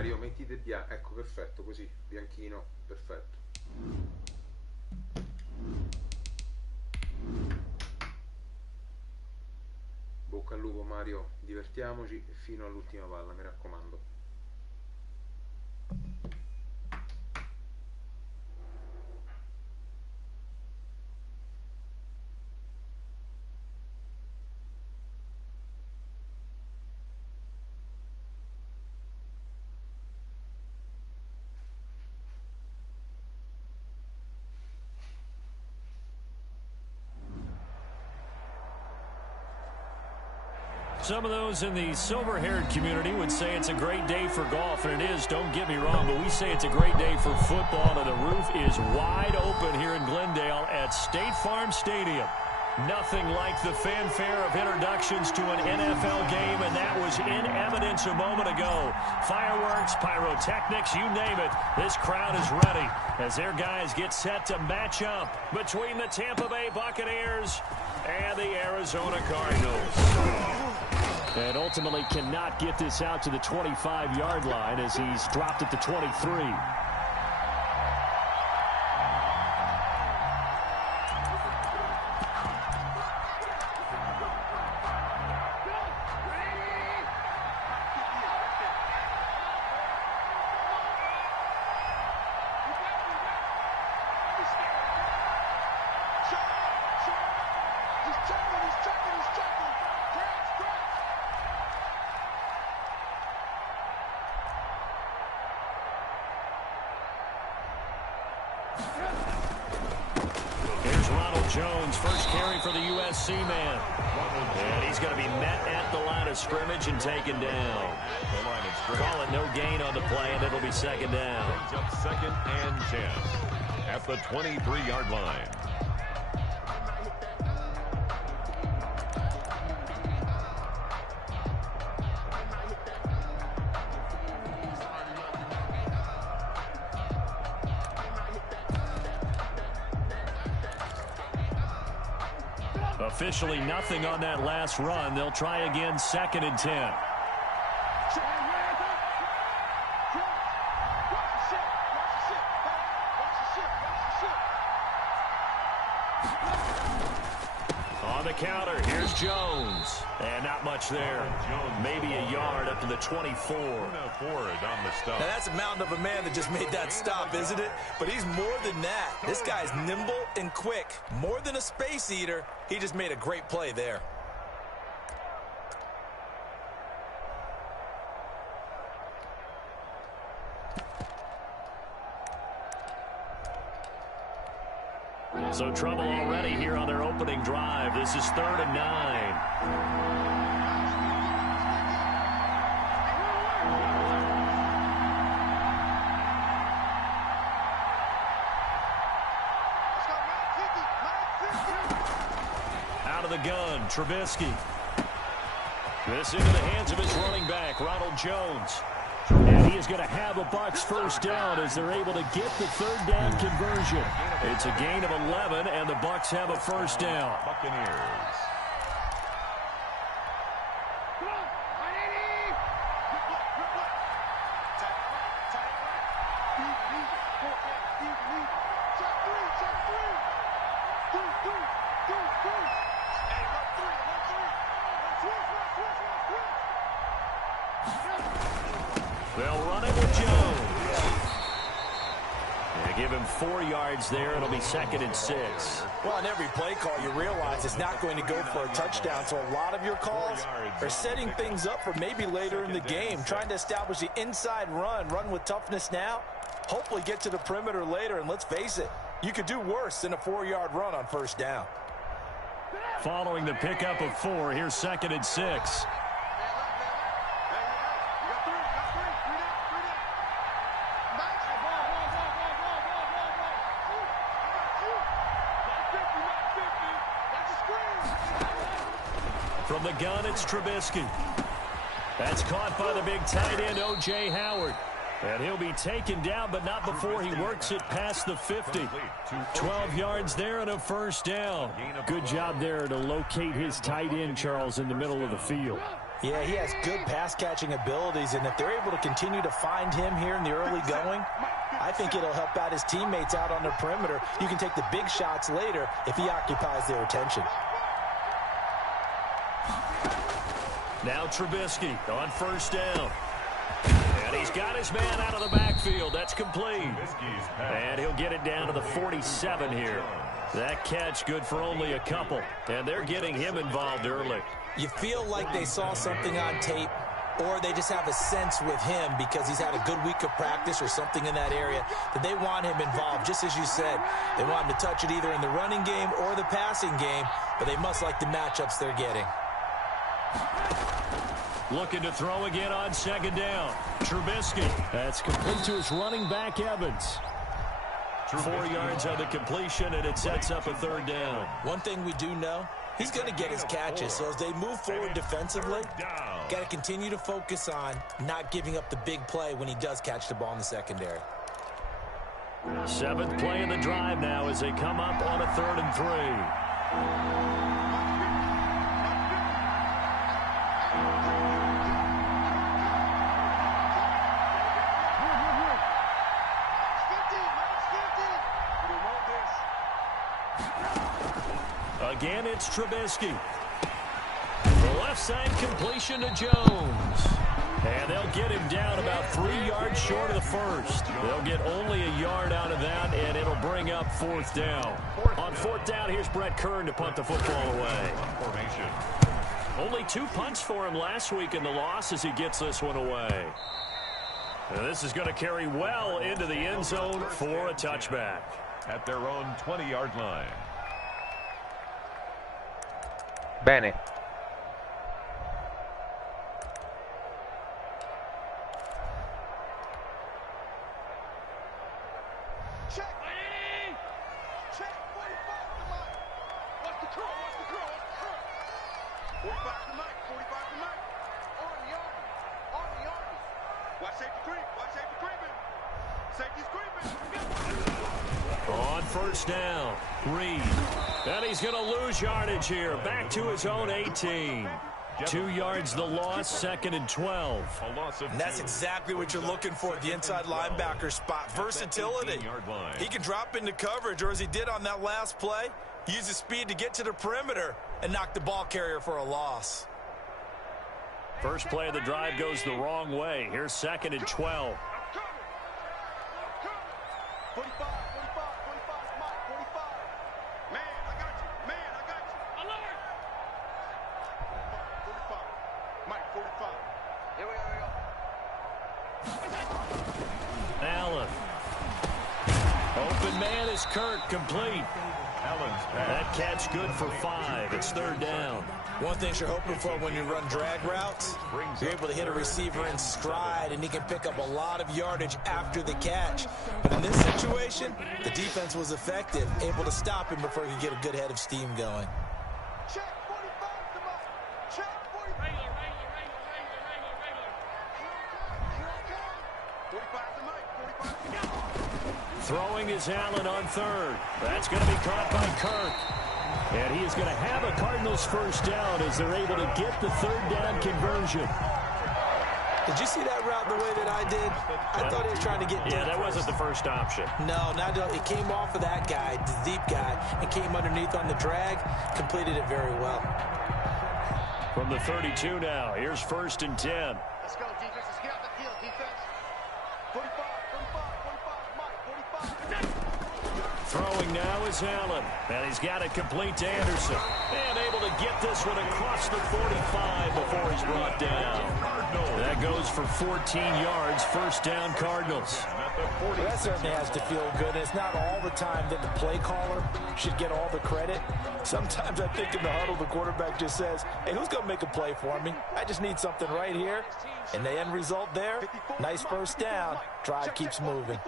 Mario, mettite bianco, ecco, perfetto, così, bianchino, perfetto. Bocca al lupo Mario, divertiamoci fino all'ultima palla, mi raccomando. Some of those in the silver-haired community would say it's a great day for golf, and it is, don't get me wrong, but we say it's a great day for football, and the roof is wide open here in Glendale at State Farm Stadium. Nothing like the fanfare of introductions to an NFL game, and that was in evidence a moment ago. Fireworks, pyrotechnics, you name it. This crowd is ready as their guys get set to match up between the Tampa Bay Buccaneers and the Arizona Cardinals. And ultimately cannot get this out to the 25-yard line as he's dropped at the 23. Jones, first carry for the USC man. And he's going to be met at the line of scrimmage and taken down. Call it no gain on the play, and it'll be second down. Brings up 2nd and 10 at the 23-yard line. Officially nothing on that last run. They'll try again, 2nd and 10. On the counter, here's Jones. And not much there. Maybe a yard up to the 24. Now that's a mountain of a man that just made that stop, isn't it? But he's more than that. This guy's nimble and quick. More than a space eater. He just made a great play there. So trouble already here on their opening drive. This is 3rd and 9. Out of the gun, Trubisky. This into the hands of his running back, Ronald Jones. And he is going to have a Bucs first down as they're able to get the 3rd down conversion. It's a gain of 11, and the Bucs have a first down. Buccaneers. They'll run it with Jones. They give him 4 yards there. It'll be 2nd and 6. Well, on every play call, you realize it's not going to go for a touchdown. So a lot of your calls are setting things up for maybe later in the game, trying to establish the inside run with toughness now, hopefully get to the perimeter later. And let's face it, you could do worse than a 4-yard run on first down. Following the pickup of 4, here's 2nd and 6. From the gun, it's Trubisky. That's caught by the big tight end, O.J. Howard. And he'll be taken down, but not before he works it past the 50. 12 yards there and a first down. Good job there to locate his tight end, Charles, in the middle of the field. Yeah, he has good pass-catching abilities, and if they're able to continue to find him here in the early going, I think it'll help out his teammates out on the perimeter. You can take the big shots later if he occupies their attention. Now Trubisky on first down. And he's got his man out of the backfield. That's complete. And he'll get it down to the 47 here. That catch good for only a couple. And they're getting him involved early. You feel like they saw something on tape, or they just have a sense with him because he's had a good week of practice or something in that area that they want him involved. Just as you said, they want him to touch it either in the running game or the passing game, but they must like the matchups they're getting. Looking to throw again on second down. Trubisky. That's complete to his running back, Evans. 4 yards on the completion, and it sets up a third down. One thing we do know, he's going to get his catches. So as they move forward defensively, got to continue to focus on not giving up the big play when he does catch the ball in the secondary. 7th play of the drive now as they come up on a 3rd and 3. Again, it's Trubisky. The left side completion to Jones. And they'll get him down about 3 yards short of the first. They'll get only a yard out of that, and it'll bring up 4th down. On 4th down, here's Brett Kern to punt the football away. Only 2 punts for him last week in the loss as he gets this one away. And this is going to carry well into the end zone for a touchback. At their own 20-yard line. Bene. Check. Check. 45 to Mike. What's the curl? 45 to Mike. 45 to Mike. On the army. Watch safety creep. Safety's creeping. On first down, Reed. And he's going to lose yardage here. Back to his own 18. 2 yards the loss, 2nd and 12. And that's exactly what you're looking for at the inside linebacker spot. Versatility. He can drop into coverage, or as he did on that last play, use his speed to get to the perimeter and knock the ball carrier for a loss. First play of the drive goes the wrong way. Here's 2nd and 12. 45, Mike, 45. Man, I got you. Alert! 45. Mike, 45. Here we go. Allen. Open man is Kirk, complete. That catch good for 5. It's 3rd down. One thing you're hoping for when you run drag routes, you're able to hit a receiver in stride, and he can pick up a lot of yardage after the catch. But in this situation, the defense was effective, able to stop him before he could get a good head of steam going. Check 45 to Mike. Check 45. Regular. 45 to Mike. 45 to Mike. Throwing is Allen on 3rd. That's going to be caught by Kirk. And he is going to have a Cardinals first down as they're able to get the 3rd down conversion. Did you see that route the way that I did? I thought he was trying to get deep. Yeah, that wasn't the first option. No, it came off of that guy, the deep guy, and came underneath on the drag, completed it very well. From the 32 now, here's 1st and 10. Let's go, defense. Let's get out the field, defense. 45, Mike, 45. Throwing now is Allen, and he's got it complete to Anderson. And able to get this one across the 45 before he's brought down. That goes for 14 yards, 1st down Cardinals. Well, that certainly has to feel good. It's not all the time that the play caller should get all the credit. Sometimes I think in the huddle, the quarterback just says, hey, who's going to make a play for me? I just need something right here. And the end result there, nice first down. Drive keeps moving.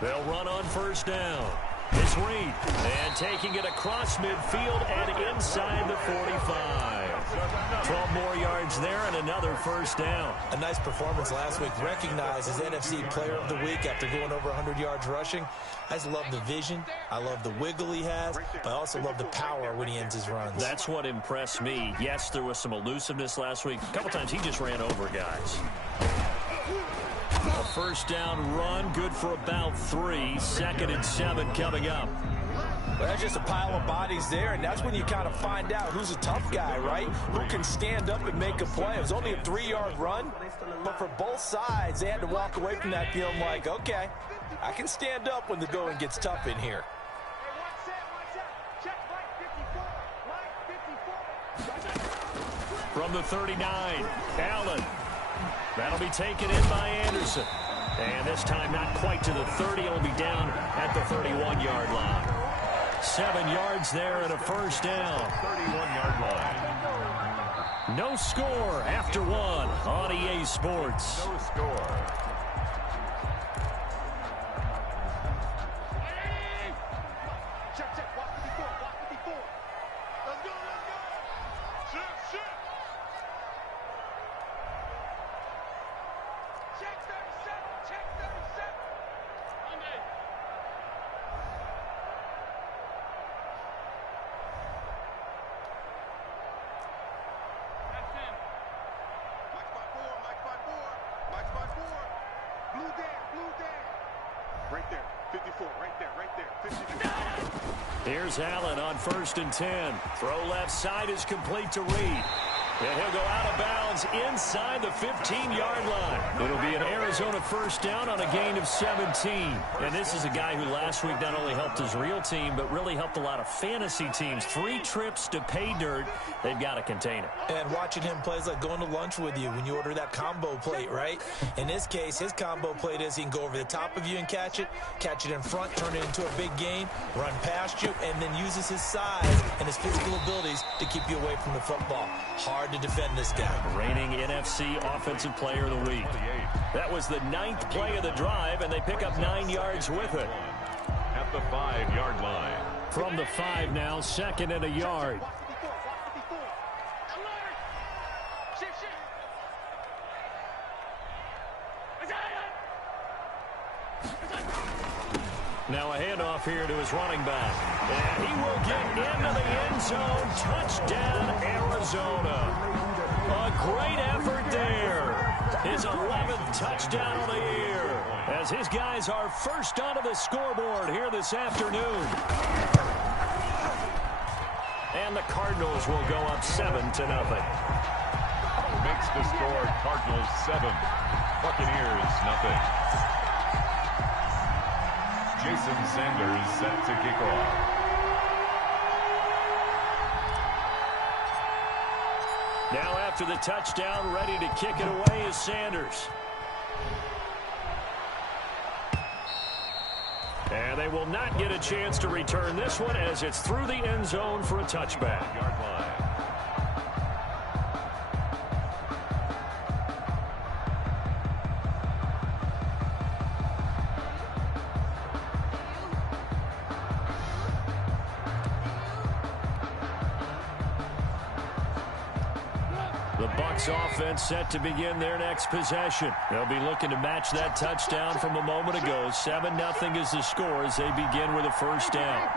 They'll run on first down. It's Reed, and taking it across midfield and inside the 45. 12 more yards there and another first down. A nice performance last week. Recognized as NFC Player of the Week after going over 100 yards rushing. I just love the vision. I love the wiggle he has, but I also love the power when he ends his runs. That's what impressed me. Yes, there was some elusiveness last week. A couple times he just ran over guys. A first down run, good for about 3. 2nd and 7 coming up. Well, that's just a pile of bodies there, and that's when you kind of find out who's a tough guy, right? Who can stand up and make a play. It was only a 3-yard run, but for both sides, they had to walk away from that feeling like, okay, I can stand up when the going gets tough in here. From the 39, Allen. That'll be taken in by Anderson. And this time not quite to the 30. It'll be down at the 31-yard line. 7 yards there and a first down. 31-yard line. No score after 1 on EA Sports. No score. Here's Allen on 1st and 10. Throw left side is complete to Reed. And he'll go out of bounds inside the 15-yard line. It'll be an Arizona first down on a gain of 17. And this is a guy who last week not only helped his real team, but really helped a lot of fantasy teams. 3 trips to pay dirt. They've got to contain it. And watching him play is like going to lunch with you when you order that combo plate, right? In this case, his combo plate is he can go over the top of you and catch it in front, turn it into a big gain, run past you, and then uses his size and his physical abilities to keep you away from the football. Hard to defend this guy. Reigning NFC Offensive Player of the Week. That was the 9th play of the drive, and they pick up 9 yards with it. At the 5-yard line. From the 5 now, 2nd and a yard. Now a handoff here to his running back. And he will get into the end zone. Touchdown, Arizona. A great effort there. His 11th touchdown of the year. As his guys are first onto the scoreboard here this afternoon. And the Cardinals will go up 7-0. Makes the score Cardinals 7, Buccaneers nothing. Jason Sanders set to kick off. Now after the touchdown, ready to kick it away is Sanders. And they will not get a chance to return this one as it's through the end zone for a touchback. Yard line. The Bucs offense set to begin their next possession. They'll be looking to match that touchdown from a moment ago. 7-0 is the score as they begin with a first down.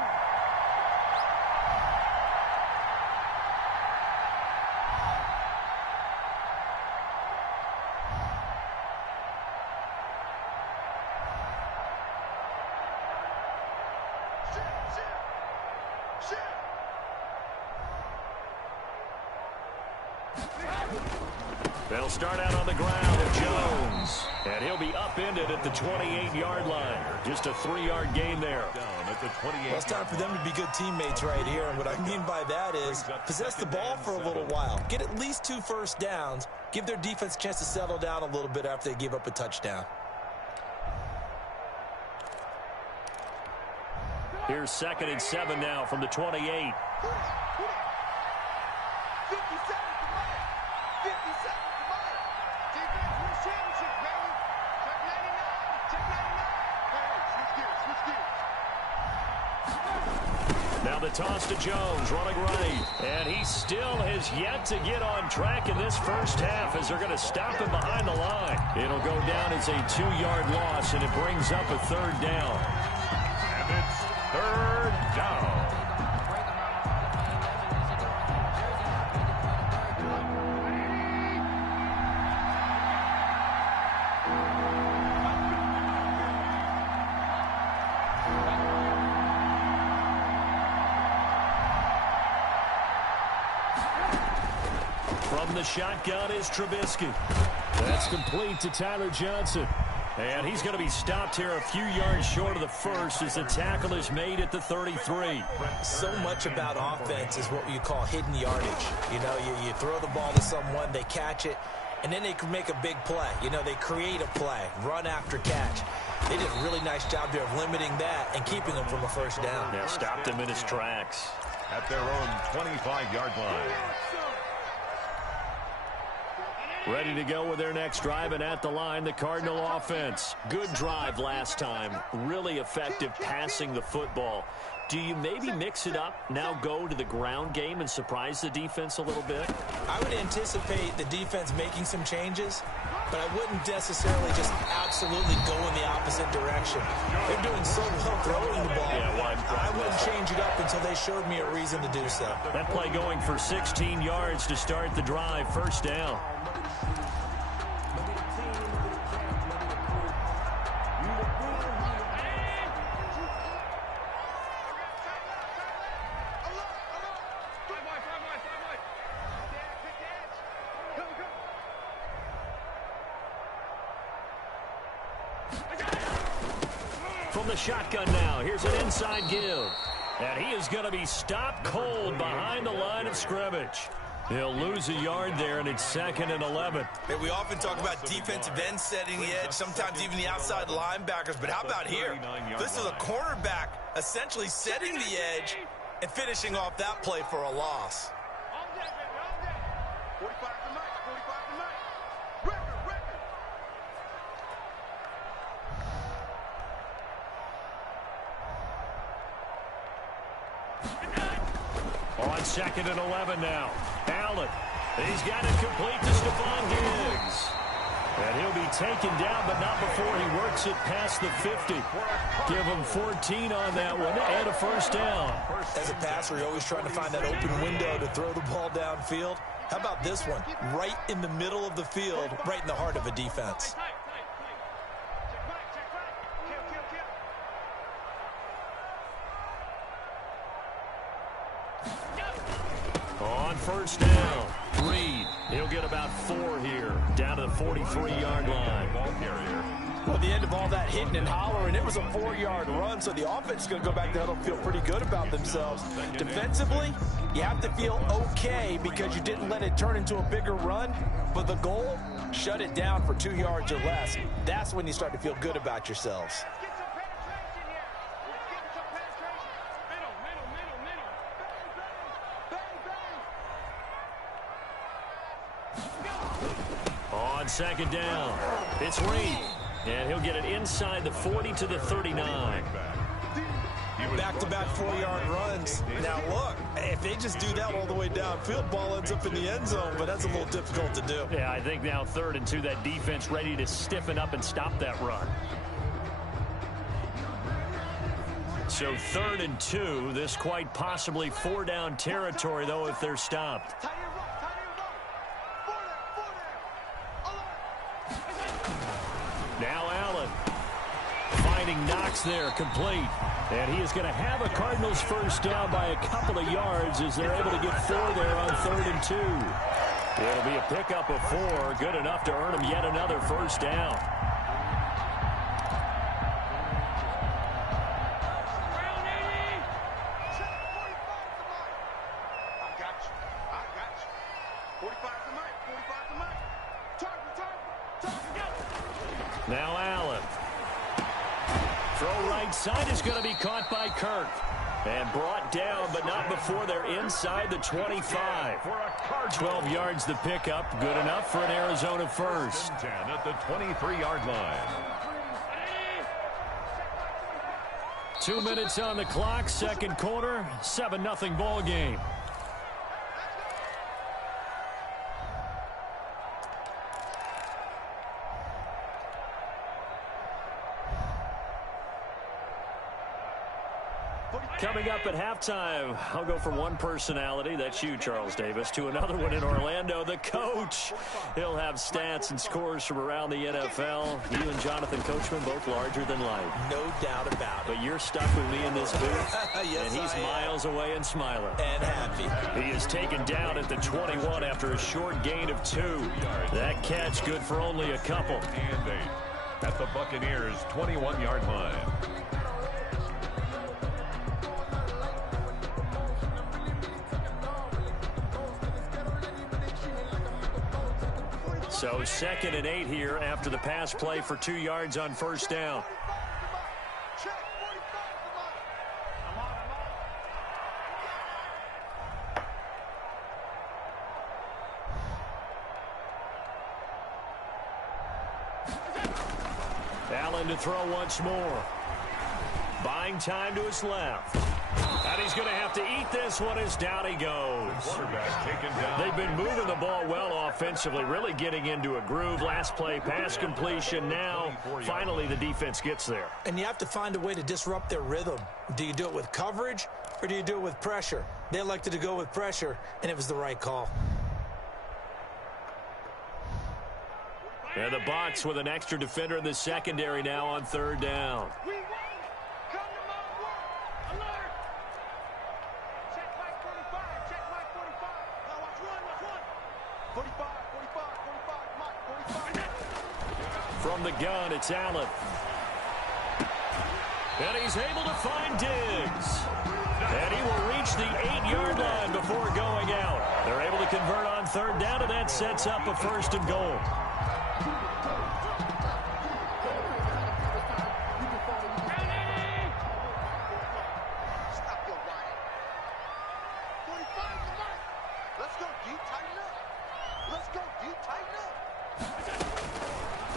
They'll start out on the ground with Jones. And he'll be upended at the 28-yard line. Just a 3-yard gain there. Down at the 28. Well, it's time for them to be good teammates right here. And what I mean by that is possess the ball for a little while. Get at least 2 first downs. Give their defense a chance to settle down a little bit after they give up a touchdown. Here's 2nd and 7 now from the 28. the toss to Jones, running right. And he still has yet to get on track in this first half as they're going to stop him behind the line. It'll go down as a 2-yard loss, and it brings up a third down. And it's third down. From the shotgun is Trubisky. That's complete to Tyler Johnson. And he's going to be stopped here a few yards short of the first as the tackle is made at the 33. So much about offense is what you call hidden yardage. You know, you throw the ball to someone, they catch it, and then they can make a big play. You know, they create a play, run after catch. They did a really nice job there of limiting that and keeping him from a first down. Yeah, stopped him in his tracks. At their own 25-yard line. Ready to go with their next drive, and at the line, the Cardinal offense. Good drive last time. Really effective passing the football. Do you maybe mix it up, now go to the ground game and surprise the defense a little bit? I would anticipate the defense making some changes, but I wouldn't necessarily just absolutely go in the opposite direction. They're doing so well throwing the ball. I wouldn't change it up until they showed me a reason to do so. That play going for 16 yards to start the drive, first down. From the shotgun now, here's an inside give. And he is going to be stopped cold behind the line of scrimmage. He'll lose a yard there, and it's 2nd and 11. Hey, we often talk about defensive ends setting the edge, sometimes even the outside linebackers. But how about here? This is a cornerback essentially setting the edge and finishing off that play for a loss. 45 to Mike, 45 to Mike. Record. On 2nd and 11 now. Allen. He's got it complete to Stephon Diggs. And he'll be taken down, but not before he works it past the 50. Give him 14 on that one and a first down. As a passer, you're always trying to find that open window to throw the ball downfield. How about this one? Right in the middle of the field, right in the heart of a defense. On first down, Reed. He'll get about 4 here, down to the 43-yard line. Well, at the end of all that hitting and hollering, it was a 4-yard run, so the offense is going to go back there and feel pretty good about themselves. Defensively, you have to feel okay because you didn't let it turn into a bigger run, but the goal, shut it down for 2 yards or less. That's when you start to feel good about yourselves. On 2nd down, it's Reed. And he'll get it inside the 40 to the 39. Back-to-back 4-yard runs. Now, look, if they just do that all the way downfield, ball ends up in the end zone, but that's a little difficult to do. Yeah, I think now 3rd and 2, that defense ready to stiffen up and stop that run. So 3rd and 2, this quite possibly 4-down territory, though, if they're stopped. Now Allen finding Knox there, complete. And he is going to have a Cardinals first down by a couple of yards as they're able to get 4 there on 3rd and 2. It'll be a pickup of 4, good enough to earn him yet another first down. Now Allen. Throw right side is going to be caught by Kirk. And brought down, but not before they're inside the 25. 12 yards the pickup. Good enough for an Arizona first. 10 at the 23-yard line. 2 minutes on the clock, second quarter, 7-0 ball game. Coming up at halftime, I'll go from one personality, that's you, Charles Davis, to another one in Orlando, the coach. He'll have stats and scores from around the NFL. You and Jonathan Coachman, both larger than life. No doubt about it. But you're stuck with me in this booth, Yes, and he's miles away and smiling. And happy. He is taken down at the 21 after a short gain of 2. That catch good for only a couple. And 8 at the Buccaneers' 21-yard line. So 2nd and 8 here after the pass play for 2 yards on first down. Allen to throw once more. Buying time to his left. And he's going to have to eat this one as down he goes. They've been moving the ball well offensively, really getting into a groove. Last play, pass completion. Now, finally, the defense gets there. And you have to find a way to disrupt their rhythm. Do you do it with coverage or do you do it with pressure? They elected to go with pressure, and it was the right call. And the Bucs with an extra defender in the secondary now on third down. From the gun, it's Allen. And he's able to find Diggs. And he will reach the 8-yard line before going out. They're able to convert on third down, and that sets up a 1st and goal.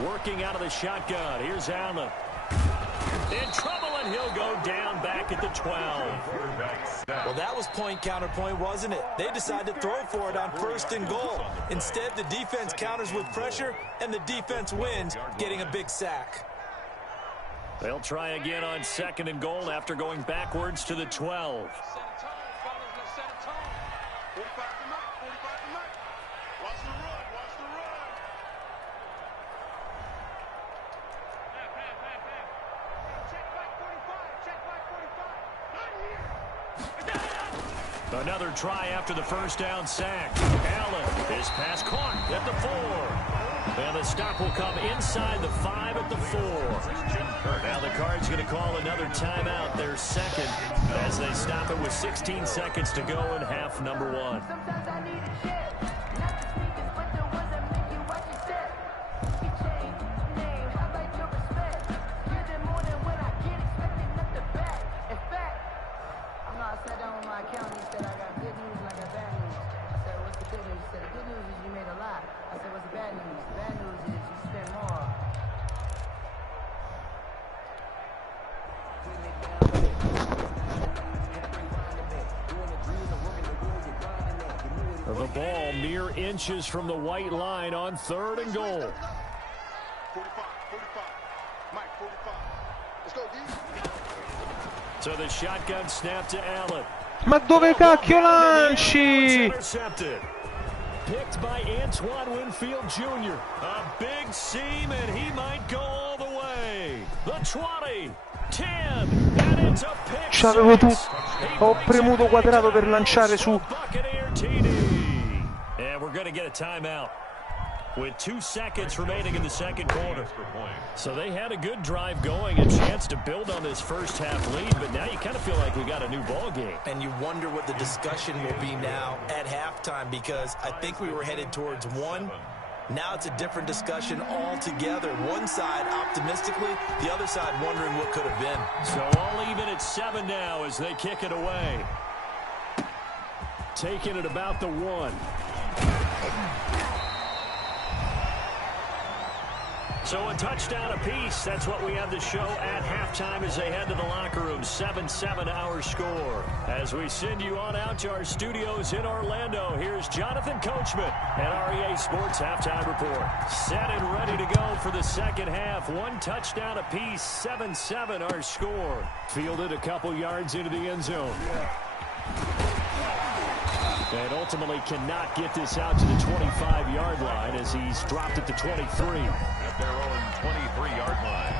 Working out of the shotgun. Here's Allen. In trouble, and he'll go down back at the 12. Well, that was point counterpoint, wasn't it? They decided to throw for it on 1st and goal. Instead, the defense counters with pressure, and the defense wins, getting a big sack. They'll try again on 2nd and goal after going backwards to the 12. Another try after the first down sack. Allen, his pass caught at the 4. And the stop will come inside the 5 at the 4. Now the Cards going to call another timeout, their second, as they stop it with 16 seconds to go in half number 1. The ball mere inches from the white line on 3rd and goal. 45, 45. Mike, 45. Let's go, D. So the shotgun snap to Allen. Ma dove cacchio lanci? Intercepted. Picked by Antoine Winfield Jr. A big seam, and he might go all the way. The 20, 10, and it's a pick. C'avevo tutto. Ho premuto quadrato per lanciare su. Buccaneer TD. And we're going to get a timeout with 2 seconds remaining in the second quarter. So they had a good drive going, a chance to build on this first half lead, but now you kind of feel like we got a new ball game. And you wonder what the discussion will be now at halftime, because I think we were headed towards 1. Now it's a different discussion altogether. One side optimistically, the other side wondering what could have been. So all even at 7 now as they kick it away. Taking it about the 1. So a touchdown apiece. That's what we have to show at halftime as they head to the locker room. 7-7 our score. As we send you on out to our studios in Orlando, here's Jonathan Coachman at REA Sports Halftime Report. Set and ready to go for the second half. One touchdown apiece. 7-7 our score. Fielded a couple yards into the end zone. And ultimately cannot get this out to the 25-yard line as he's dropped it to 23. At their own 23-yard line.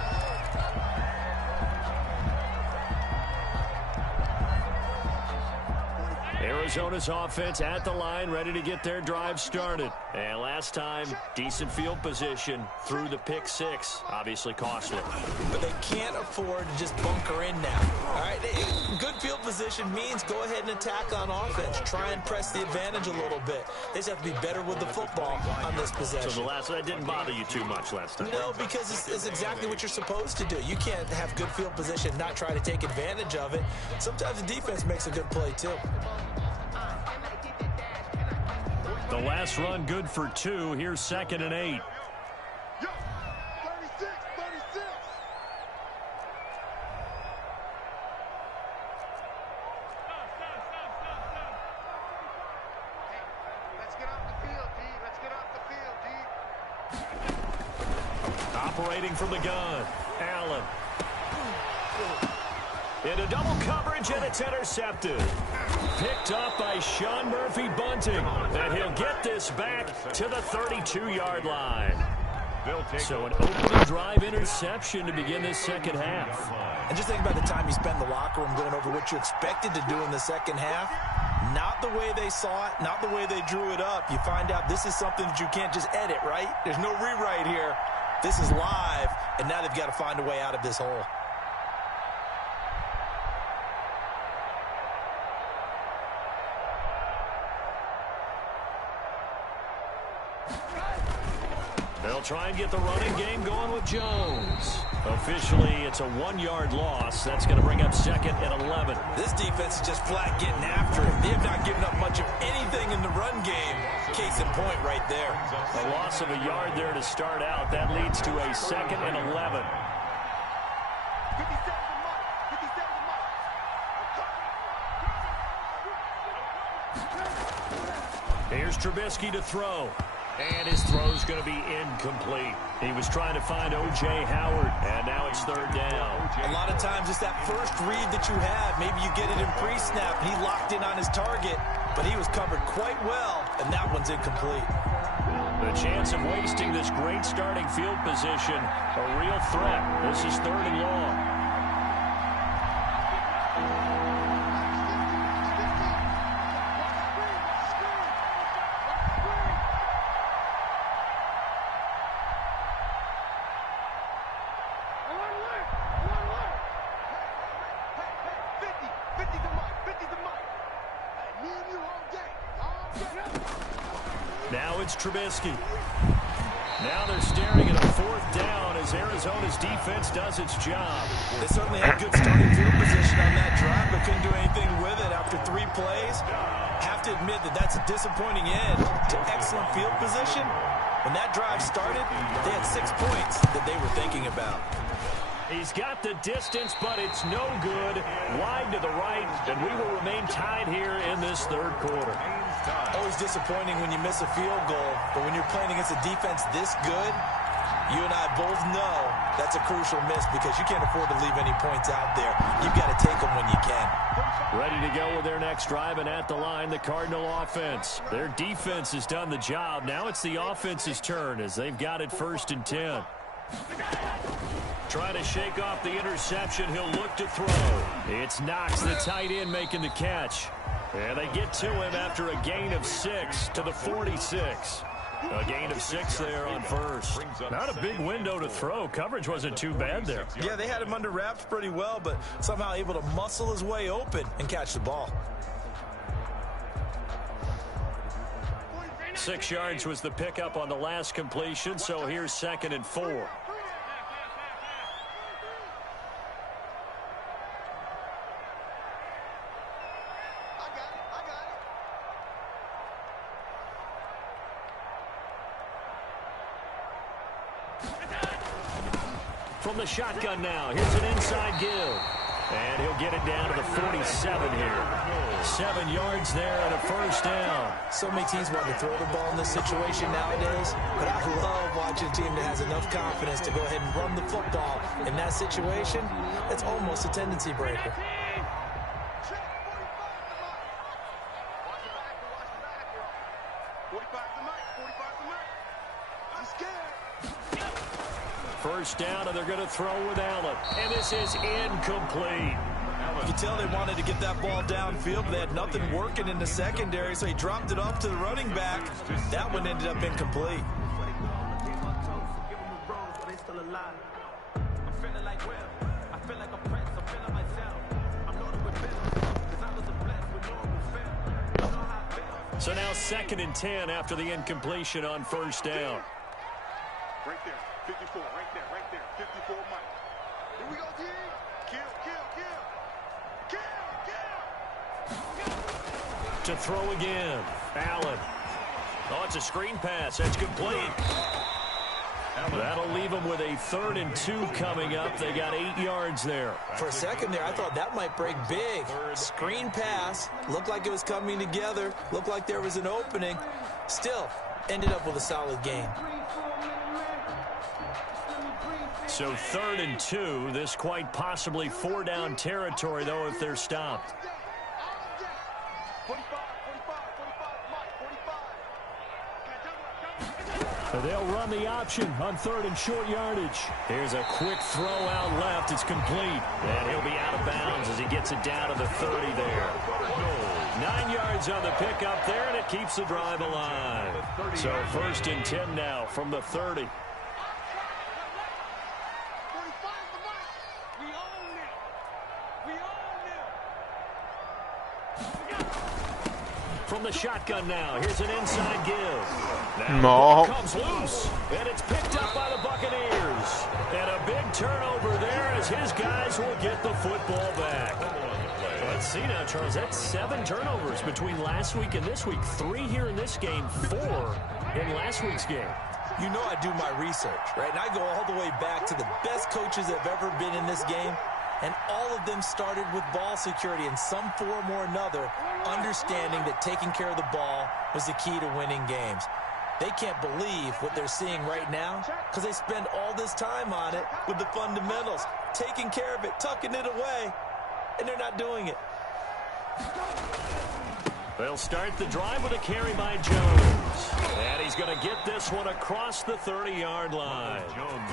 Arizona's offense at the line, ready to get their drive started. And last time, decent field position through the pick six. Obviously costly. But they can't afford to just bunker in now. All right, good field position means go ahead and attack on offense. Try and press the advantage a little bit. They just have to be better with the football on this possession. So that didn't bother you too much last time? No, because it's exactly what you're supposed to do. You can't have good field position and not try to take advantage of it. Sometimes the defense makes a good play too. The last run good for 2. Here's 2nd and 8. Yo, 36, 36. Let's get off the field, D. Let's get off the field, D. Operating from the gun, Allen. Into double coverage, and it's intercepted. Picked up by Sean Murphy-Bunting. And he'll get this back to the 32-yard line. So an opening drive interception to begin this second half. And just think about the time you spend in the locker room going over what you expected to do in the second half. Not the way they saw it, not the way they drew it up. You find out this is something that you can't just edit, right? There's no rewrite here. This is live, and now they've got to find a way out of this hole. They'll try and get the running game going with Jones. Officially, it's a 1-yard loss. That's going to bring up 2nd and 11. This defense is just flat getting after it. They have not given up much of anything in the run game. Case in point right there. A loss of a yard there to start out. That leads to a 2nd and 11. 57 to Mike. 57 to Mike. Here's Trubisky to throw. And his throw's going to be incomplete. He was trying to find O.J. Howard, and now it's 3rd down. A lot of times it's that first read that you have. Maybe you get it in pre-snap, and he locked in on his target, but he was covered quite well, and that one's incomplete. The chance of wasting this great starting field position, a real threat. This is 3rd and long. Now it's Trubisky. Now they're staring at a 4th down as Arizona's defense does its job. They certainly had good starting field position on that drive, but couldn't do anything with it after 3 plays. Have to admit that that's a disappointing end to excellent field position. When that drive started, they had 6 points that they were thinking about. He's got the distance, but it's no good. Wide to the right, and we will remain tied here in this 3rd quarter. Always disappointing when you miss a field goal, but when you're playing against a defense this good, you and I both know that's a crucial miss because you can't afford to leave any points out there. You've got to take them when you can. Ready to go with their next drive, and at the line, the Cardinal offense. Their defense has done the job. Now it's the offense's turn as they've got it 1st and 10. Trying to shake off the interception. He'll look to throw. It's Knox, the tight end, making the catch. And they get to him after a gain of 6 to the 46. A gain of 6 there on 1st. Not a big window to throw. Coverage wasn't too bad there. Yeah, they had him under wraps pretty well, but somehow able to muscle his way open and catch the ball. 6 yards was the pickup on the last completion, so here's 2nd and 4. From the shotgun now, here's an inside give. And he'll get it down to the 47 here. 7 yards there and a first down. So many teams want to throw the ball in this situation nowadays, but I love watching a team that has enough confidence to go ahead and run the football. In that situation, it's almost a tendency breaker. First down, and they're going to throw with Allen. And this is incomplete. You can tell they wanted to get that ball downfield, but they had nothing working in the secondary, so he dropped it off to the running back. That one ended up incomplete. So now 2nd and 10 after the incompletion on first down. Right there, 54, right there, 54 Mike. Here we go, D. Kill. To throw again, Allen. Oh, it's a screen pass. That's complete. That'll leave them with a 3rd and 2 coming up. They got 8 yards there. For a second there, I thought that might break big. Screen pass. Looked like it was coming together. Looked like there was an opening. Still, ended up with a solid gain. So 3rd and 2. This quite possibly 4-down territory, though, if they're stopped. 45, Mike, 45. They'll run the option on 3rd and short yardage. Here's a quick throw out left. It's complete. And he'll be out of bounds as he gets it down to the 30 there. 9 yards on the pickup there, and it keeps the drive alive. So 1st and 10 now from the 30. From the shotgun now, here's an inside give. Now the ball comes loose, and it's picked up by the Buccaneers. And a big turnover there as his guys will get the football back. Let's see now, Charles. That's 7 turnovers between last week and this week. 3 here in this game, 4 in last week's game. You know I do my research, right? And I go all the way back to the best coaches that have ever been in this game. And all of them started with ball security in some form or another, understanding that taking care of the ball was the key to winning games. They can't believe what they're seeing right now because they spend all this time on it with the fundamentals, taking care of it, tucking it away, and they're not doing it. They'll start the drive with a carry by Jones. And he's going to get this one across the 30-yard line.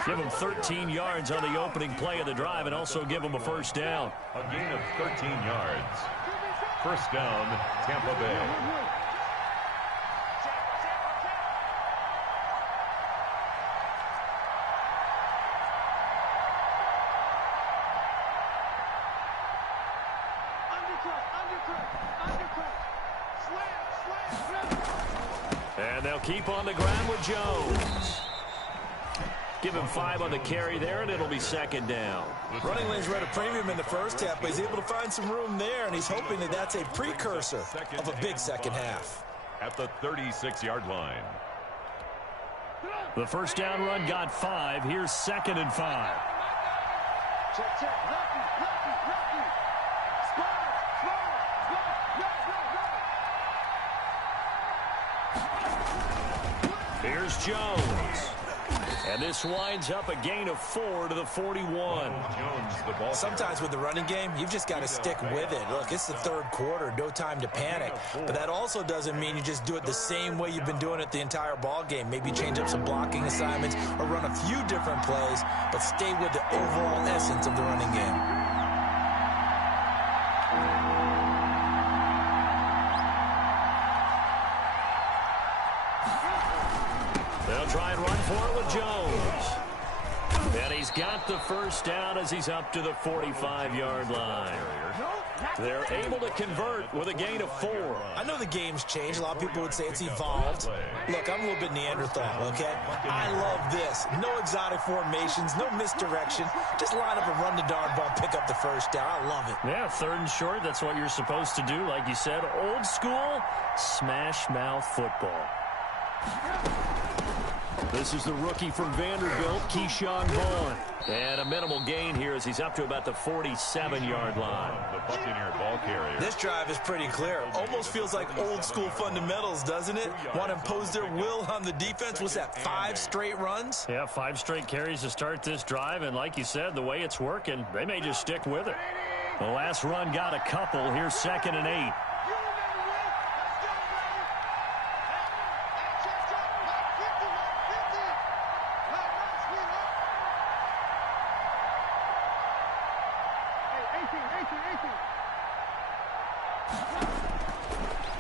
Give him 13 yards on the opening play of the drive and also give him a first down. A gain of 13 yards. First down, Tampa Bay. And they'll keep on the ground with Jones. Give him 5 on the carry there, and it'll be 2nd down. Running lanes were at a premium in the first half, but he's able to find some room there, and he's hoping that that's a precursor of a big second half. At the 36-yard line. The first down run got 5. Here's 2nd and 5. Check. Lucky. Here's Jones. And this winds up a gain of 4 to the 41. Sometimes with the running game, you've just got to stick with it. Look, it's the 3rd quarter, no time to panic. But that also doesn't mean you just do it the same way you've been doing it the entire ball game. Maybe change up some blocking assignments or run a few different plays, but stay with the overall essence of the running game. They'll try and run for it with Jones. And he's got the first down as he's up to the 45-yard line. They're able to convert with a gain of 4. I know the game's changed. A lot of people would say it's evolved. Look, I'm a little bit Neanderthal, okay? I love this. No exotic formations, no misdirection. Just line up and run the darn ball, pick up the first down. I love it. Yeah, 3rd and short, that's what you're supposed to do. Like you said, old school, smash mouth football. This is the rookie from Vanderbilt, Keyshawn Vaughn. And a minimal gain here as he's up to about the 47-yard line. The Buccaneer ball carrier. This drive is pretty clear. Almost feels like old school fundamentals, doesn't it? Want to impose their will on the defense. Was that 5 straight runs? Yeah, 5 straight carries to start this drive. And like you said, the way it's working, they may just stick with it. The last run got a couple. Here's 2nd and 8.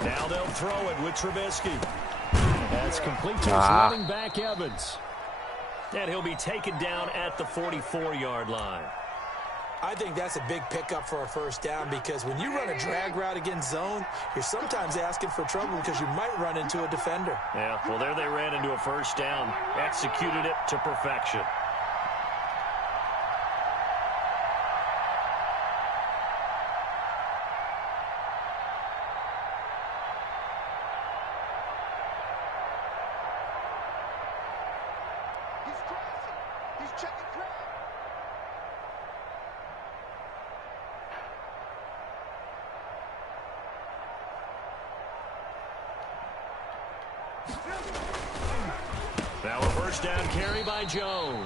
Now they'll throw it with Trubisky. That's complete to his running back, Evans. And he'll be taken down at the 44-yard line. I think that's a big pickup for a first down because when you run a drag route against zone, you're sometimes asking for trouble because you might run into a defender. Yeah, well, there they ran into a first down. Executed it to perfection. Now a first down carry by Jones.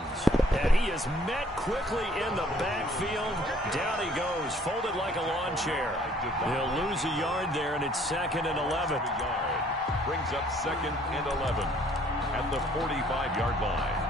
And he is met quickly in the backfield. Down he goes, folded like a lawn chair. He'll lose a yard there, and it's 2nd and 11. Brings up 2nd and 11 at the 45-yard line.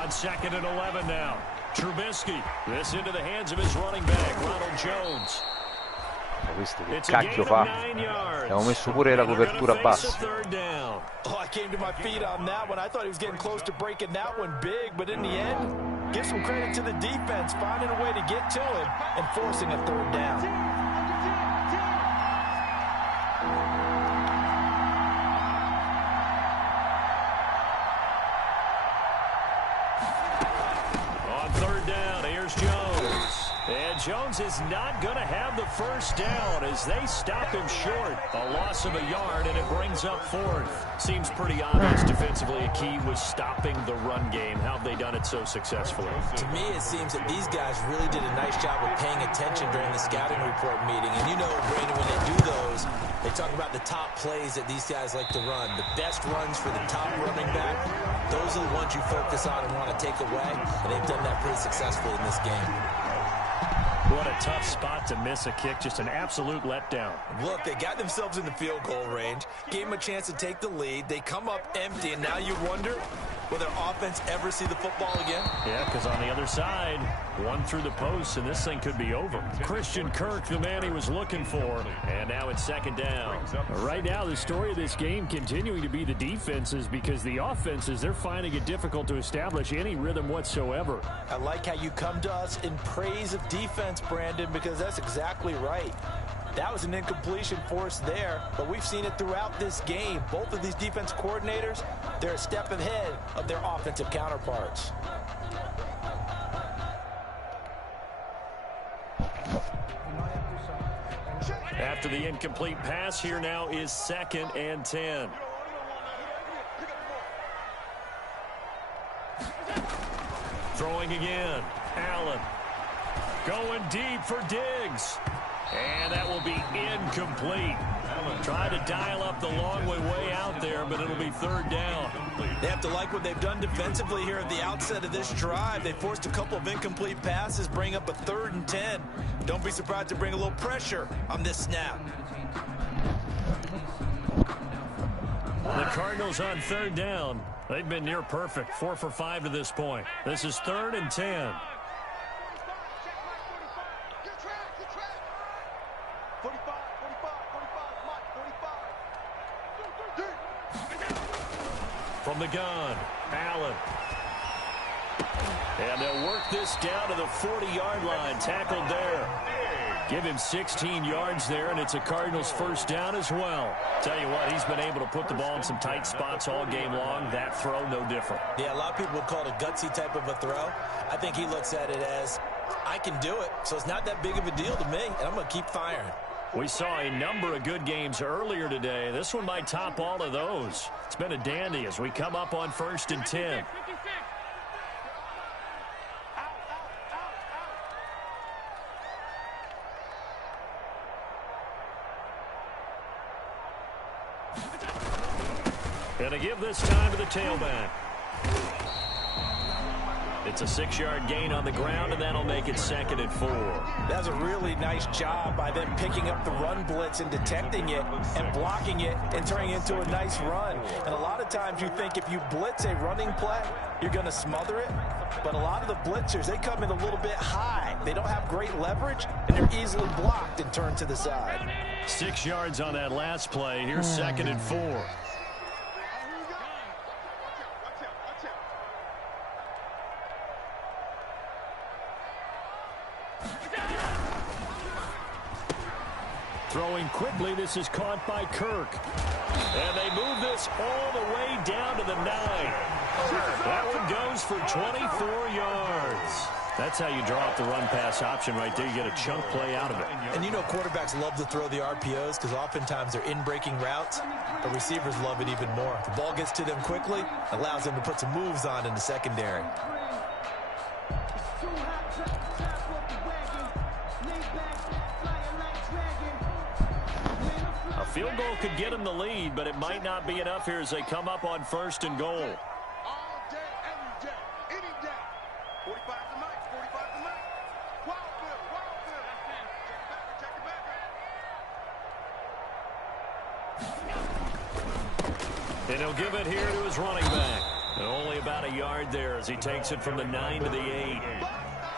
On 2nd and 11 now. Trubisky. This into the hands of his running back, Ronald Jones. Ho visto che It's a cacchio gain fa. of 9 yards. Abbiamo messo pure la copertura a basso. Oh, I came to my feet on that one. I thought he was getting close to breaking that one big, but in the end, give some credit to the defense, finding a way to get to him and forcing a 3rd down. Jones is not going to have the first down as they stop him short. A loss of a yard, and it brings up 4th. Seems pretty obvious defensively. A key was stopping the run game. How have they done it so successfully? To me, it seems that these guys really did a nice job of paying attention during the scouting report meeting. And you know, Brandon, when they do those, they talk about the top plays that these guys like to run. The best runs for the top running back, those are the ones you focus on and want to take away. And they've done that pretty successfully in this game. What a tough spot to miss a kick. Just an absolute letdown. Look, they got themselves in the field goal range, gave them a chance to take the lead. They come up empty, and now you wonder, will their offense ever see the football again? Yeah, because on the other side, one through the post, and this thing could be over. Christian Kirk, the man he was looking for, and now it's 2nd down. Right now, the story of this game continuing to be the defenses because the offenses, they're finding it difficult to establish any rhythm whatsoever. I like how you come to us in praise of defense, Brandon, because that's exactly right. That was an incompletion force there, but we've seen it throughout this game. Both of these defense coordinators, they're a step ahead of their offensive counterparts. After the incomplete pass, here now is 2nd and 10. Throwing again. Allen. Going deep for Diggs. And that will be incomplete. Try to dial up the long way out there, but it'll be 3rd down. They have to like what they've done defensively here at the outset of this drive. They forced a couple of incomplete passes, bring up a 3rd and 10. Don't be surprised to bring a little pressure on this snap. The Cardinals on 3rd down. They've been near perfect, 4 for 5 to this point. This is 3rd and 10. From the gun, Allen. And they'll work this down to the 40-yard line. Tackled there. Give him 16 yards there, and it's a Cardinals first down as well. Tell you what, he's been able to put the ball in some tight spots all game long. That throw, no different. Yeah, a lot of people would call it a gutsy type of a throw. I think he looks at it as, I can do it, so it's not that big of a deal to me, and I'm going to keep firing. We saw a number of good games earlier today. This one might top all of those. It's been a dandy as we come up on 1st and 10. And to give this time to the tailback. It's a 6-yard gain on the ground, and that'll make it 2nd and 4. That's a really nice job by them picking up the run blitz and detecting it and blocking it and turning it into a nice run. And a lot of times you think if you blitz a running play, you're going to smother it. But a lot of the blitzers, they come in a little bit high. They don't have great leverage, and they're easily blocked and turned to the side. 6 yards on that last play. Here's 2nd and 4. Throwing quickly, this is caught by Kirk. And they move this all the way down to the 9. That one goes for 24 yards. That's how you draw up the run-pass option right there. You get a chunk play out of it. And you know quarterbacks love to throw the RPOs because oftentimes they're in-breaking routes, but receivers love it even more. The ball gets to them quickly, allows them to put some moves on in the secondary. A field goal could get them the lead, but it might not be enough here as they come up on 1st and goal. All day, every day, any day. 45 the night, 45 the night. Wild Bill, Wild Bill. Check the back. And he'll give it here to his running back. And only about a yard there as he takes it from the 9 to the 8.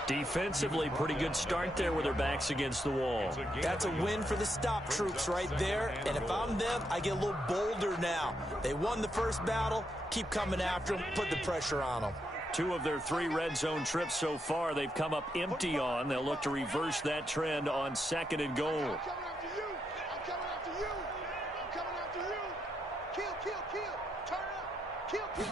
Defensively, pretty good start there with their backs against the wall. That's a win for the stop troops right there. And if I'm them, I get a little bolder now. They won the first battle. Keep coming after them. Put the pressure on them. 2 of their 3 red zone trips so far, they've come up empty on. They'll look to reverse that trend on 2nd and goal. I'm coming after you. I'm coming after you. I'm coming after you. Kill, kill, kill. Turn up. Kill, kill.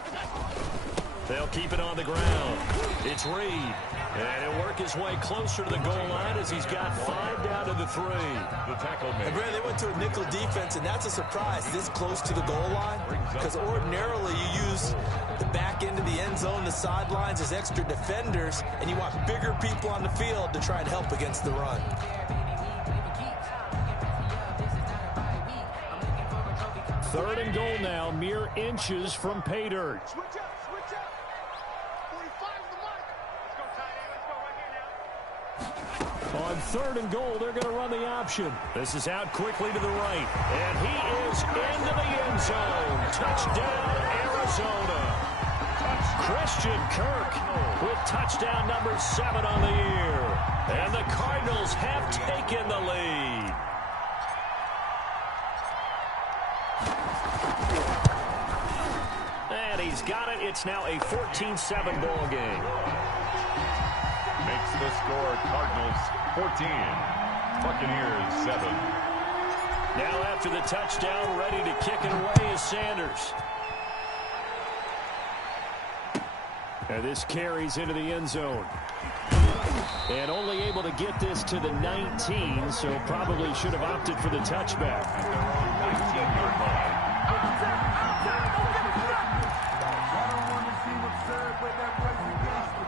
They'll keep it on the ground. It's Reed. And he'll work his way closer to the goal line as he's got 5 down to the 3. The tackle made. And Brad, they went to a nickel defense, and that's a surprise this close to the goal line because ordinarily you use the back end of the end zone, the sidelines as extra defenders, and you want bigger people on the field to try and help against the run. Third and goal now, mere inches from pay dirt. Switch up, switch up. 45 the mic. Let's go, tight end. Let's go right here now. On 3rd and goal, they're going to run the option. This is out quickly to the right. And he is into the end zone. Touchdown, Arizona. Christian Kirk with touchdown number 7 on the year. And the Cardinals have taken the lead. And he's got it. It's now a 14-7 ball game. Makes the score Cardinals 14, Buccaneers 7. Now after the touchdown, ready to kick it away is Sanders. And this carries into the end zone. And only able to get this to the 19, so probably should have opted for the touchback. At their own 19-yard line.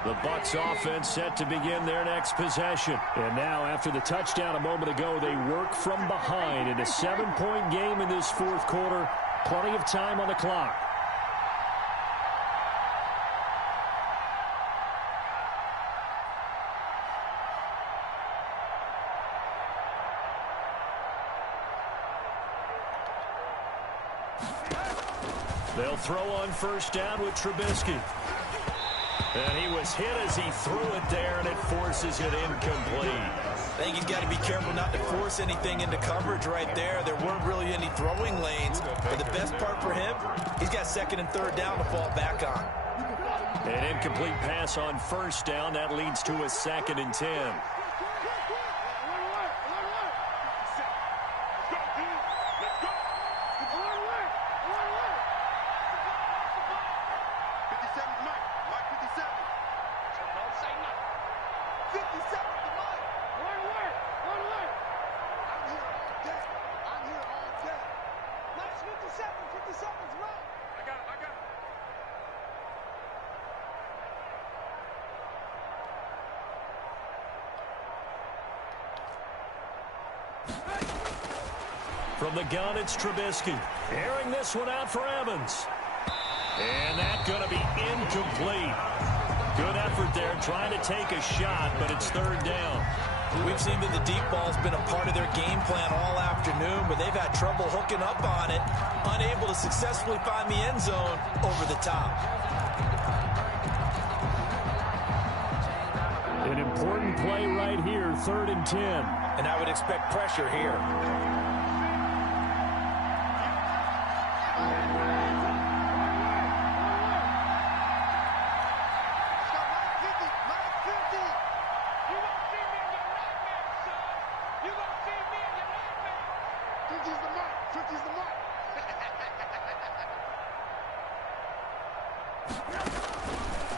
The Bucs offense set to begin their next possession. And now after the touchdown a moment ago, they work from behind in a 7-point game in this 4th quarter. Plenty of time on the clock. They'll throw on 1st down with Trubisky. And he was hit as he threw it there, and it forces it incomplete. I think he's got to be careful not to force anything into coverage right there. There weren't really any throwing lanes. But the best part for him, he's got 2nd and 3rd down to fall back on. An incomplete pass on 1st down. That leads to a 2nd and 10. From the gun, it's Trubisky. Airing this one out for Evans. And that's going to be incomplete. Good effort there, trying to take a shot, but it's third down. We've seen that the deep ball's been a part of their game plan all afternoon, but they've had trouble hooking up on it, unable to successfully find the end zone over the top. An important play right here, 3rd and 10. And I would expect pressure here.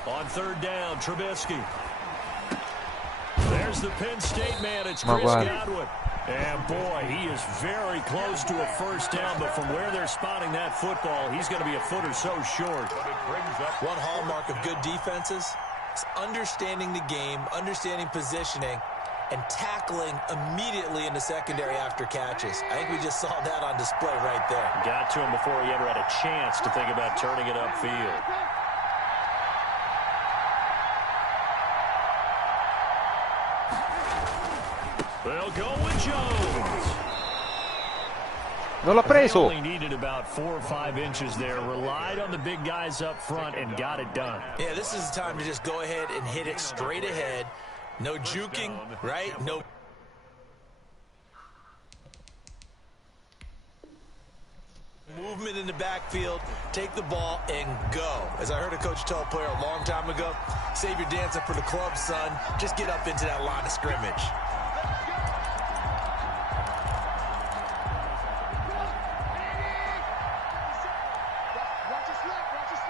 On 3rd down, Trubisky. There's the Penn State man. It's Chris Godwin. And, boy, he is very close to a first down, but from where they're spotting that football, he's going to be a foot or so short. One hallmark of good defenses is understanding the game, understanding positioning, and tackling immediately in the secondary after catches. I think we just saw that on display right there. Got to him before he ever had a chance to think about turning it upfield. They'll go with Jones. Non l'ha preso. They only needed about 4 or 5 inches there. Relied on the big guys up front and got it done. Yeah, this is the time to just go ahead and hit it straight ahead. No juking, right? No. Movement in the backfield, take the ball, and go. As I heard a coach tell a player a long time ago, save your dancing for the club, son. Just get up into that line of scrimmage.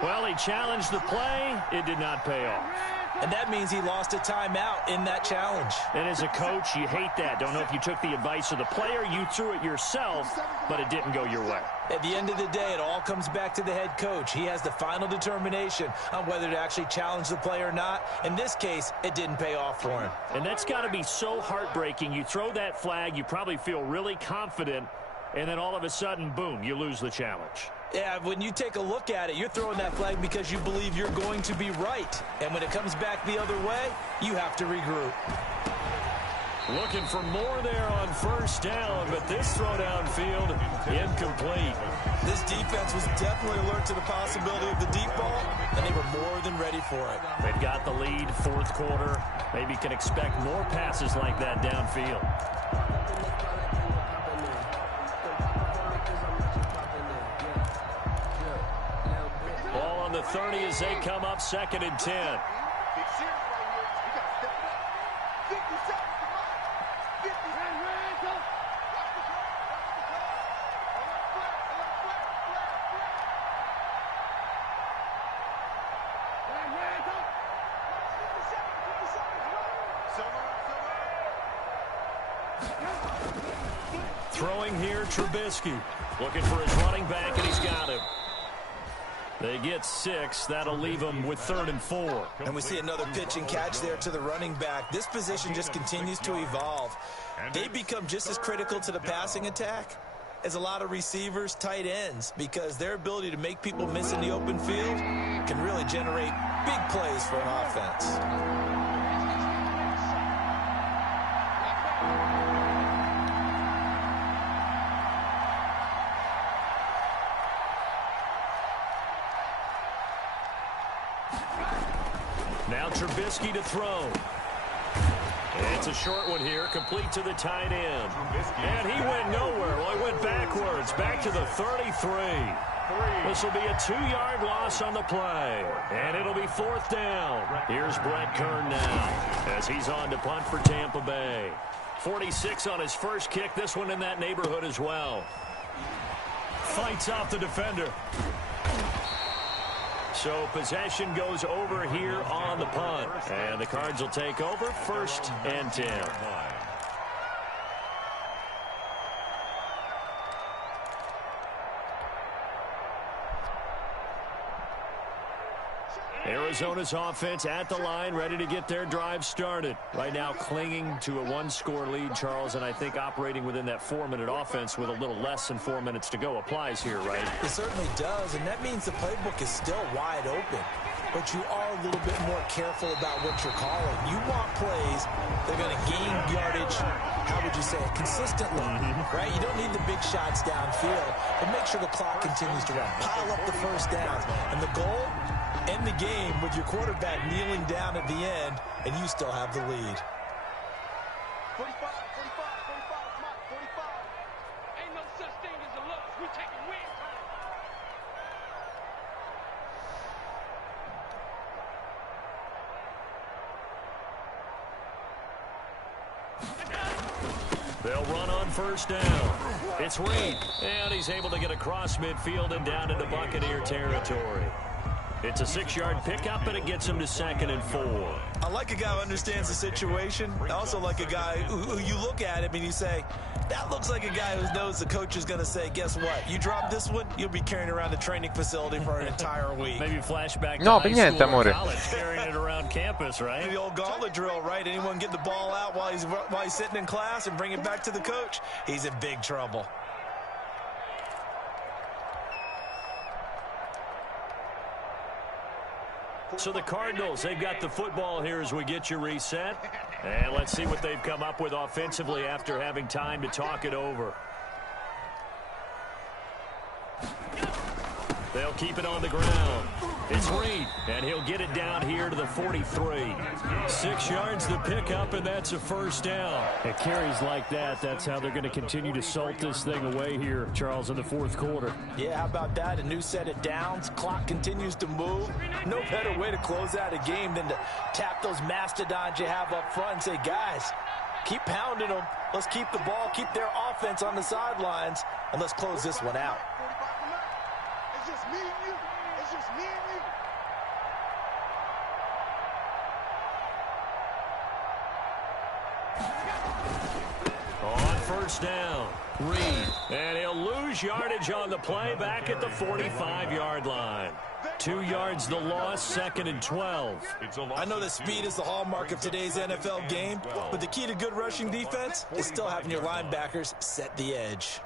Well, he challenged the play. It did not pay off. And that means he lost a timeout in that challenge. And as a coach, you hate that. Don't know if you took the advice of the player, you threw it yourself, but it didn't go your way. At the end of the day, it all comes back to the head coach. He has the final determination on whether to actually challenge the play or not. In this case, it didn't pay off for him. And that's got to be so heartbreaking. You throw that flag, you probably feel really confident, and then all of a sudden, boom, you lose the challenge. Yeah, when you take a look at it, you're throwing that flag because you believe you're going to be right. And when it comes back the other way, you have to regroup. Looking for more there on first down, but this throw downfield, incomplete. This defense was definitely alert to the possibility of the deep ball, and they were more than ready for it. They've got the lead, 4th quarter. Maybe can expect more passes like that downfield. Ball on the 30 as they come up 2nd and 10. Throwing here, Trubisky. Looking for his running back, and he's got him. They get 6. That'll leave them with 3rd and 4. And we see another pitch and catch there to the running back. This position just continues to evolve. They become just as critical to the passing attack as a lot of receivers, tight ends, because their ability to make people miss in the open field can really generate big plays for an offense. Now Trubisky to throw. It's a short one here, complete to the tight end. And he went nowhere. Well, he went backwards, back to the 33. This will be a 2-yard loss on the play. And it'll be 4th down. Here's Brett Kern now as he's on to punt for Tampa Bay. 46 on his first kick. This one in that neighborhood as well. Fights off the defender. So possession goes over here on the punt. And the Cards will take over 1st and 10. Arizona's offense at the line, ready to get their drive started. Right now clinging to a one-score lead, Charles, and I think operating within that 4-minute offense with a little less than 4 minutes to go applies here, right? It certainly does, and that means the playbook is still wide open. But you are a little bit more careful about what you're calling. You want plays that are going to gain yardage, how would you say it, consistently, right? You don't need the big shots downfield, but make sure the clock continues to run. Pile up the first downs. And the goal, end the game with your quarterback kneeling down at the end, and you still have the lead. 45, 45, 45, Mike, 45. Ain't no such thing as a loss. We taking win time. They'll run on first down. It's Reed, and he's able to get across midfield and down into Buccaneer territory. It's a 6-yard pickup, and it gets him to 2nd and 4. I like a guy who understands the situation. I also like a guy who you look at him and you say, that looks like a guy who knows the coach is going to say, guess what? You drop this one, you'll be carrying around the training facility for an entire week. Maybe flashback to No, high per niente, school or amore. college, carrying it around campus, right? The old gauntlet drill, right? Anyone get the ball out while he's sitting in class and bring it back to the coach? He's in big trouble. So the Cardinals, they've got the football here as we get you reset. And let's see what they've come up with offensively after having time to talk it over. They'll keep it on the ground. It's Reed, and he'll get it down here to the 43. 6 yards to pick up, and that's a first down. It carries like that. That's how they're going to continue to salt this thing away here, Charles, in the fourth quarter. Yeah, how about that? A new set of downs. Clock continues to move. No better way to close out a game than to tap those mastodons you have up front and say, guys, keep pounding them. Let's keep the ball, keep their offense on the sidelines, and let's close this one out. 45 tonight. It's just me and you. It's just me and you. On first down, Reed, and he'll lose yardage on the play back at the 45-yard line. 2 yards the loss, 2nd and 12. I know that speed is the hallmark of today's NFL game, but the key to good rushing defense is still having your linebackers set the edge.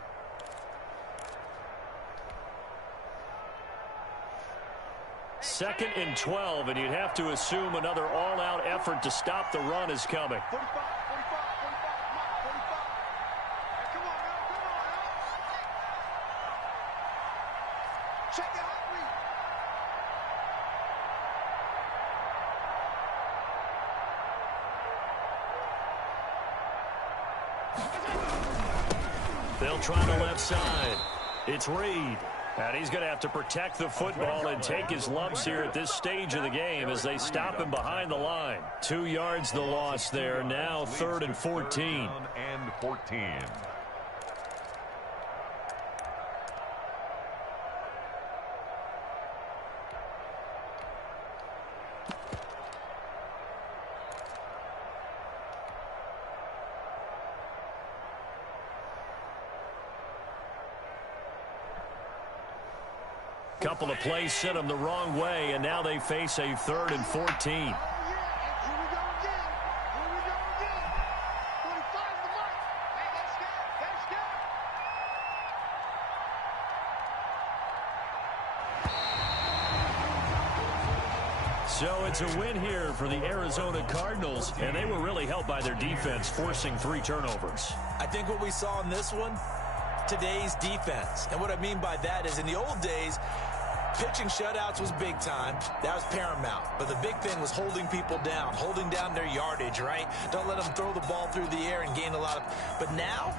Second and 12, and you'd have to assume another all-out effort to stop the run is coming. 45, 45, 45, Mike, 45. Hey, come on now, come on now. Check the hot read. They'll try the left side. It's Reed. And he's going to have to protect the football and take his lumps here at this stage of the game as they stop him behind the line. 2 yards the loss there. Now 3rd and 14. And 14. Couple of plays sent them the wrong way, and now they face a 3rd and 14. Oh, yeah, and here we go again. Here we go again. 45's the mark. Hey, that's good. That's good. So it's a win here for the Arizona Cardinals, and they were really helped by their defense, forcing 3 turnovers. I think what we saw in this one, today's defense. And what I mean by that is in the old days, pitching shutouts was big time. That was paramount. But the big thing was holding people down, holding down their yardage, right? Don't let them throw the ball through the air and gain a lot of... But now,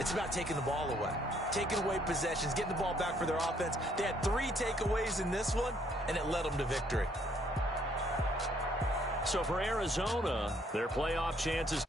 it's about taking the ball away. Taking away possessions, getting the ball back for their offense. They had 3 takeaways in this one, and it led them to victory. So for Arizona, their playoff chances